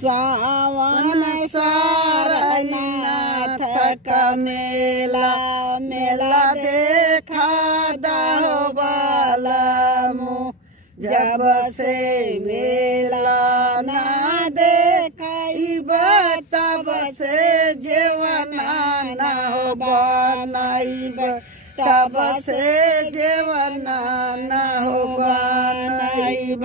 सावन सारनाथ का मेला मेला देखा दहो बालमु जब से मेला ना देखाइब तब से जेवना ना हो बनाइब तब से जेवना न हो बनाइब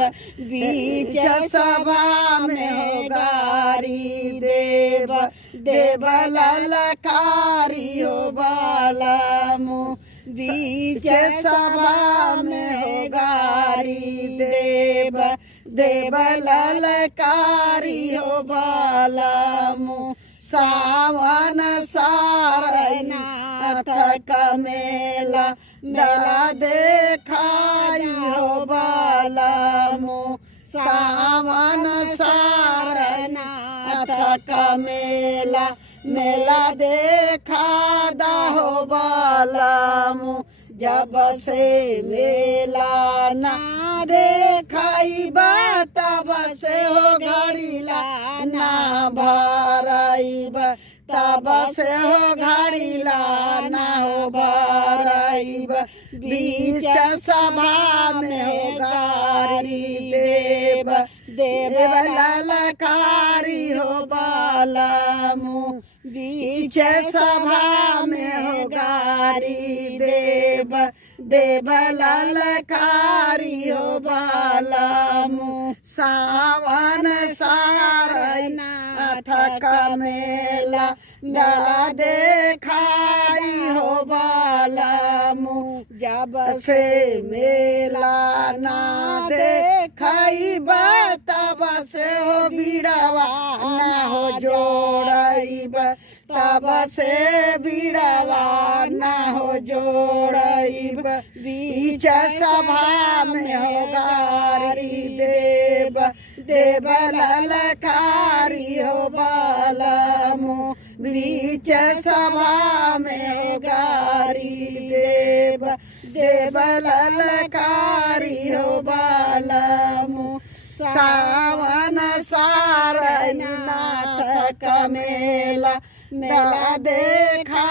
बीच सभा में गारी देव देव ललकारी हो बालमु बीच सभा में गारी देव देव ललकारी हो बालमु सावन सारनाथ का मेला मेला देखाई हो बालमु सावन सारनाथ का मेला मेला देखा दहो बालमु जब से मेला ना देखाइब तब से हो घड़ीला ना भराइब तब से हो घड़ीला ना हो भराइब बीच सभा में गारी देव देव ललकारी हो बालमु बीच सभा में हो गारी देव देव ललकारी हो बालमु सावन सारनाथ का मेला मेला देखाई हो बालमु जब से मेला ना देखाइब तब से हो बिड़वा ना हो जोड़ाइब तब से बिड़वा ना हो जोड़ाइब बीच सभा में हो गारी देव देव ललकारी हो बालमु बीच सभा में हो गारी देव देव ललकारी हो बालमु सावन सारनाथ का मेला मेला देखा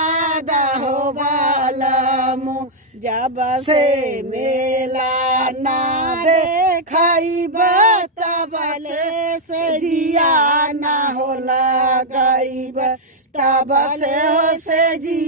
दहो बालमु जब से मेला ना देखाइब तब से जिया ना हो लगाइब तब से हो से जिया